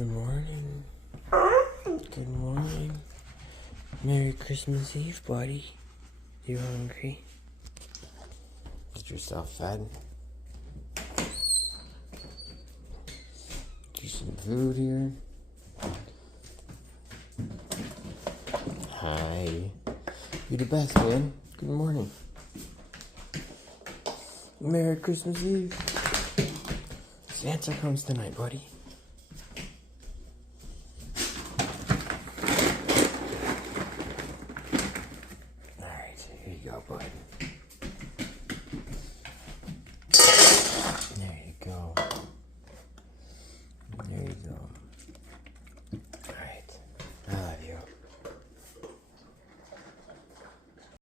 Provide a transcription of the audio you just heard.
Good morning. Good morning. Merry Christmas Eve, buddy. You hungry? Get yourself fed. Do some food here. Hi. You're the best, man. Good morning. Merry Christmas Eve. Santa comes tonight, buddy. Alright, here you go, bud.